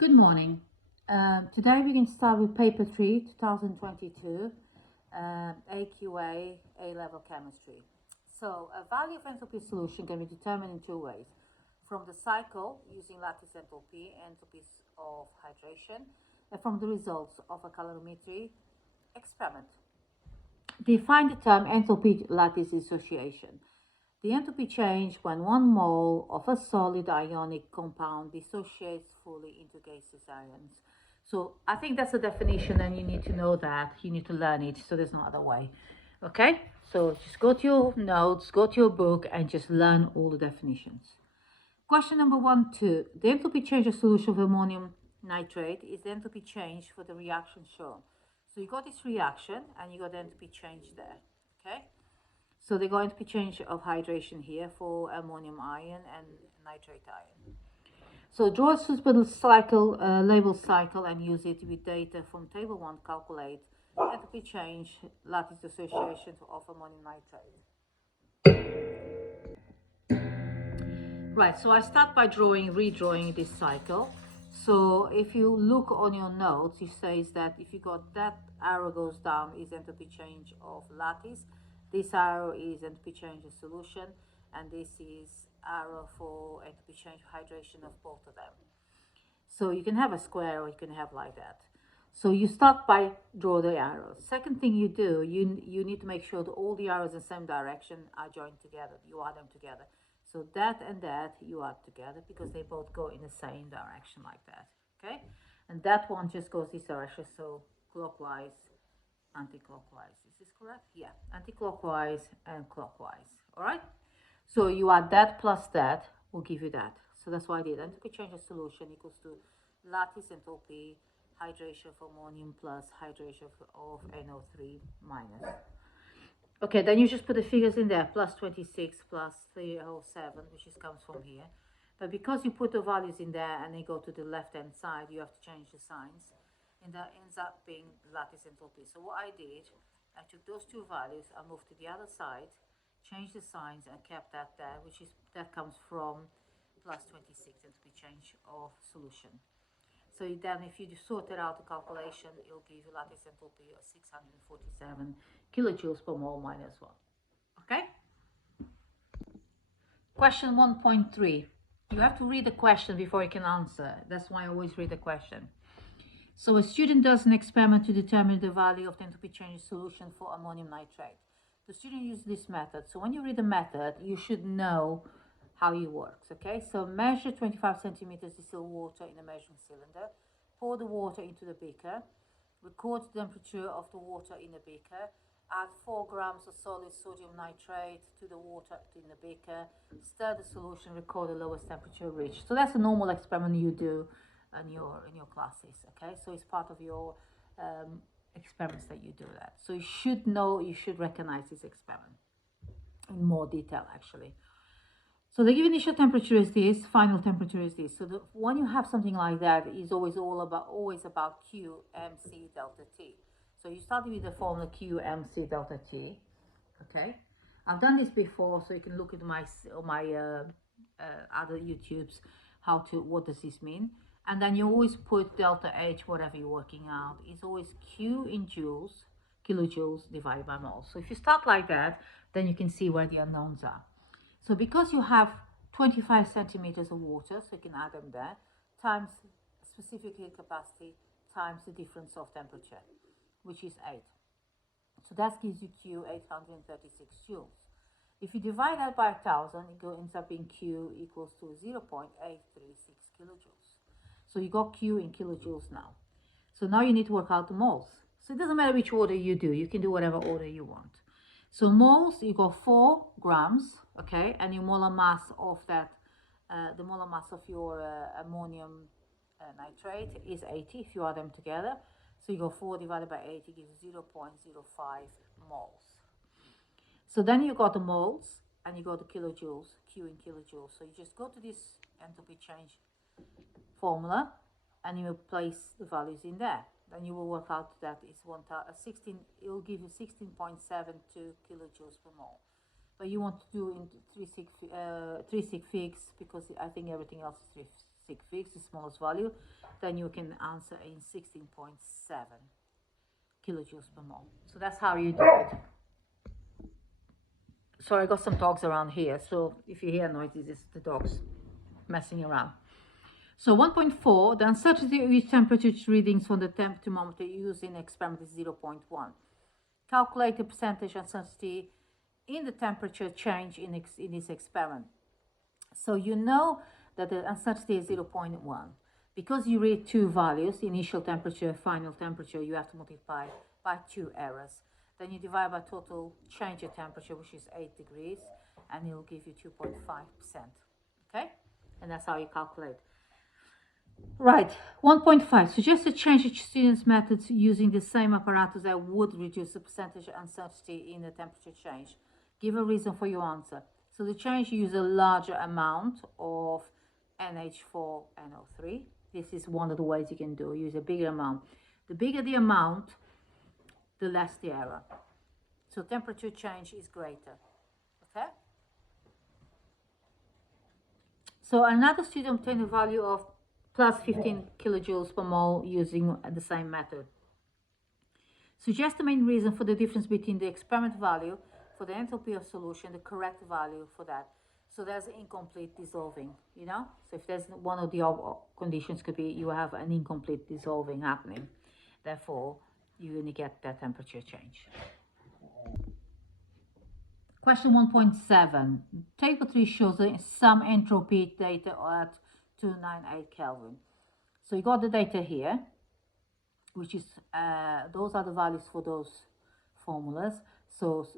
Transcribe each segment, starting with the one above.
Good morning. Today we can start with paper 3, 2022, AQA, A-Level Chemistry. So a value of enthalpy solution can be determined in two ways. From the cycle using lattice enthalpy, entropies of hydration, and from the results of a calorimetry experiment. Define the term enthalpy lattice dissociation. The entropy change when 1 mole of a solid ionic compound dissociates fully into gaseous ions. So I think that's the definition, and you need to know that. You need to learn it, so there's no other way. Okay? So just go to your notes, go to your book, and just learn all the definitions. Question number 1, 2. The enthalpy change of solution of ammonium nitrate is the enthalpy change for the reaction shown. So you got this reaction, and you got the enthalpy change there. Okay? So they're going to be change of hydration here for ammonium ion and nitrate ion. So draw a suitable cycle, label cycle, and use it with data from table 1. Calculate enthalpy change, lattice dissociation of ammonium nitrate. Right, so I start by redrawing this cycle. So if you look on your notes, it says that if you got that arrow goes down is enthalpy change of lattice. This arrow is enthalpy change of solution, and this is arrow for enthalpy change of hydration of both of them. So you can have a square or you can have like that. So you start by draw the arrows. Second thing you do, you need to make sure that all the arrows in the same direction are joined together. You add them together. So that and that you add together because they both go in the same direction like that. Okay? And that one just goes this direction, so clockwise, anti-clockwise. Is this correct? Yeah, anti-clockwise and clockwise. All right? So you add that plus that will give you that. So that's why I did. Enthalpy change of solution equals to lattice enthalpy hydration of ammonium plus hydration of NO3 minus. Okay, then you just put the figures in there, plus 26 plus 307, which comes from here. But because you put the values in there and they go to the left-hand side, you have to change the signs. And that ends up being lattice enthalpy. So what I did, I took those two values, I moved to the other side, changed the signs and kept that there, that comes from plus 26 enthalpy change of solution. So then if you sort it out the calculation, it'll give you lattice enthalpy of 647 kilojoules per mole minus 1. Okay? Question 1.3. You have to read the question before you can answer. That's why I always read the question. So a student does an experiment to determine the value of the enthalpy change solution for ammonium nitrate. The student uses this method. So when you read the method, you should know how it works, okay? So measure 25 centimeters distilled water in a measuring cylinder. Pour the water into the beaker. Record the temperature of the water in the beaker. Add 4 grams of solid sodium nitrate to the water in the beaker. Stir the solution. Record the lowest temperature reached. So that's a normal experiment you do in your classes, okay? So it's part of your experiments that you do that. So you should know, you should recognize this experiment in more detail actually. So the given initial temperature is this, final temperature is this. So when you have something like that, it's always about Q mc delta T. So you start with the formula Q mc delta T. Okay, I've done this before, so you can look at my other YouTubes what does this mean. And then you always put delta H, whatever you're working out. It's always Q in joules, kilojoules divided by moles. So if you start like that, then you can see where the unknowns are. So because you have 25 centimeters of water, so you can add them there, times specific heat capacity, times the difference of temperature, which is 8. So that gives you Q 836 joules. If you divide that by 1,000, it ends up being Q equals to 0.836 kilojoules. So you got Q in kilojoules now. So now you need to work out the moles. So it doesn't matter which order you do. You can do whatever order you want. So moles, you got 4 grams, okay? And your molar mass of that, the molar mass of your ammonium nitrate is 80 if you add them together. So you go 4 divided by 80 gives 0.05 moles. So then you got the moles and you got the kilojoules, Q in kilojoules. So you just go to this enthalpy change formula and you will place the values in there. Then you will work out that it's 16. It will give you 16.72 kilojoules per mole. But you want to do in 3 sig figs because I think everything else is 3 stick fix, the smallest value, then you can answer in 16.7 kilojoules per mole. So that's how you do it. Sorry, I got some dogs around here, so if you hear noises, it's the dogs messing around. So 1.4, the uncertainty of each temperature readings from the temp thermometer used in experiment is 0.1. Calculate the percentage uncertainty in the temperature change in this experiment. So you know that the uncertainty is 0.1. Because you read two values, initial temperature, final temperature, you have to multiply by 2 errors. Then you divide by total change of temperature, which is 8 degrees, and it will give you 2.5%. Okay? And that's how you calculate. Right, 1.5. Suggest a change of students' methods using the same apparatus that would reduce the percentage of uncertainty in the temperature change. Give a reason for your answer. So the change, use a larger amount of NH4NO3. This is one of the ways you can do. Use a bigger amount. The bigger the amount, the less the error. So temperature change is greater. Okay? So another student obtained a value of plus 15 kilojoules per mole using the same method. Suggest the main reason for the difference between the experiment value for the enthalpy of solution, the correct value for that. So there's incomplete dissolving, you know? So if there's one of the conditions could be you have an incomplete dissolving happening. Therefore, you only get that temperature change. Question 1.7. Table 3 shows some entropy data at 298 Kelvin. So you got the data here, which is, those are the values for those formulas. So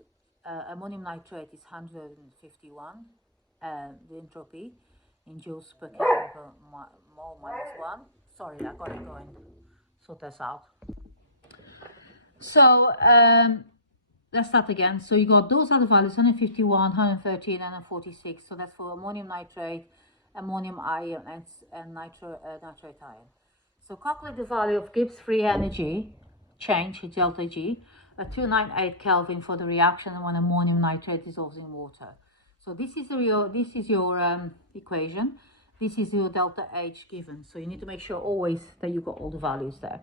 ammonium nitrate is 151, the entropy in joules per Kelvin per mole minus 1. Sorry, I got it going. Sort this out. So let's start again. So you got those are the values 151, 113, and 146. So that's for ammonium nitrate, ammonium ion, and nitrate ion. So calculate the value of Gibbs free energy change, delta G, at 298 Kelvin for the reaction when ammonium nitrate dissolves in water. So this is your equation. This is your delta H given. So you need to make sure always that you got all the values there.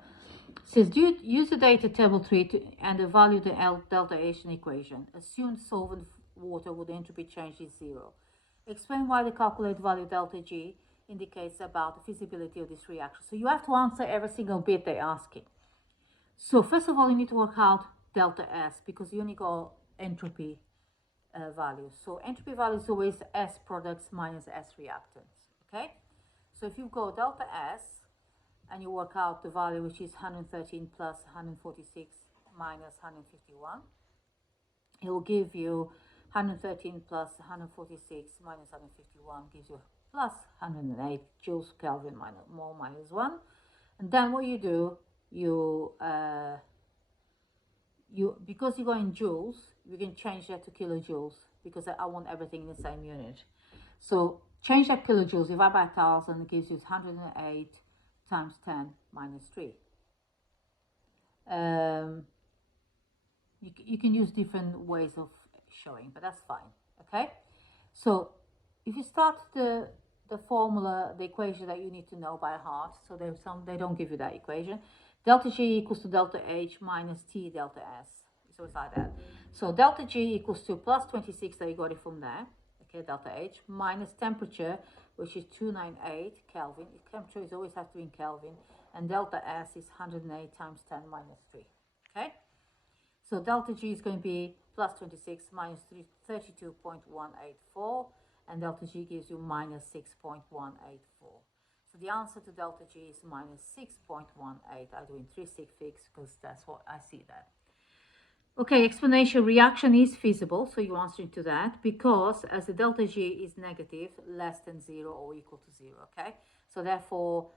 It says use the data table 3 and evaluate the delta H in equation. Assume solvent water with entropy change is 0. Explain why the calculated value delta G indicates about the feasibility of this reaction. So you have to answer every single bit they're asking. So first of all, you need to work out delta S because you only got entropy values. So entropy value is always S products minus S reactants. Okay? So if you go delta S and you work out the value which is 113 plus 146 minus 151, it will give you 113 plus 146 minus 151 gives you plus 108 joules Kelvin mole minus 1. And then what you do, because you go in joules, you can change that to kilojoules because I want everything in the same unit. So change that kilojoules, divide by 1000, gives you 108 times 10 minus 3. You can use different ways of showing, but that's fine. Okay, so if you start the formula, the equation that you need to know by heart, so they don't give you that equation. Delta G equals to delta H minus T delta S. So it's like that. So delta G equals to plus 26, that you got it from there. Okay, delta H minus temperature, which is 298 Kelvin. Temperature is always has to be in Kelvin, and delta S is 108 times 10 minus 3. Okay, so delta G is going to be plus 26 minus 32.184, and delta G gives you minus 6.184. So the answer to delta G is minus 6.18. I'm doing 3 sig figs because that's what I see that. Okay, explanation, reaction is feasible, so you're answering to that because as the delta G is negative, less than 0 or equal to 0, okay? So therefore,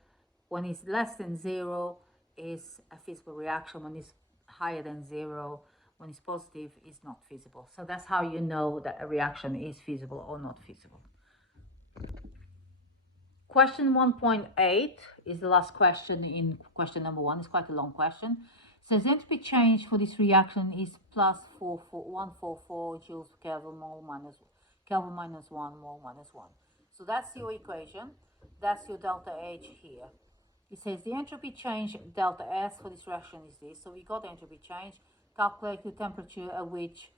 when it's less than 0, is a feasible reaction. When it's higher than 0, when it's positive, is not feasible. So that's how you know that a reaction is feasible or not feasible. Question 1.8 is the last question in question number 1. It's quite a long question. Says entropy change for this reaction is plus 144 joules per Kelvin mole minus 1 mole minus 1. So that's your equation. That's your delta H here. It says the entropy change delta S for this reaction is this. So we got entropy change. Calculate the temperature at which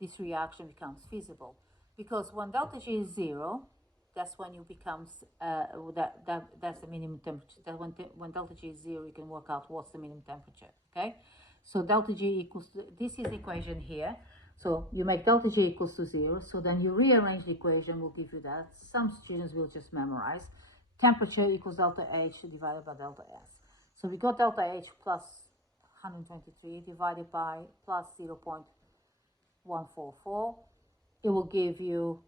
this reaction becomes feasible. Because when delta G is 0, that's when you becomes that's the minimum temperature. That when delta G is 0, you can work out what's the minimum temperature. Okay, so delta G equals this is the equation here. So you make delta G equals to 0. So then you rearrange the equation, will give you that. Some students will just memorize. Temperature equals delta H divided by delta S. So we got delta H plus 123 divided by plus 0.144. It will give you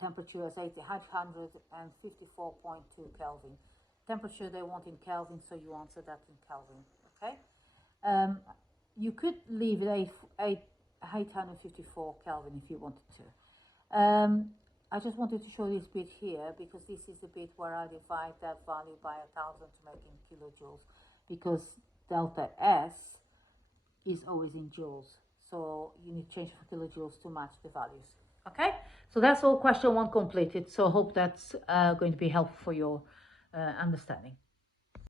temperature as 854.2 Kelvin. Temperature they want in Kelvin, so you answer that in Kelvin. Okay. You could leave it 854 Kelvin if you wanted to. I just wanted to show this bit here because this is the bit where I divide that value by 1,000 to make in kilojoules, because delta S is always in joules. So you need to change for kilojoules to match the values. Okay, so that's all question 1 completed. So I hope that's going to be helpful for your understanding.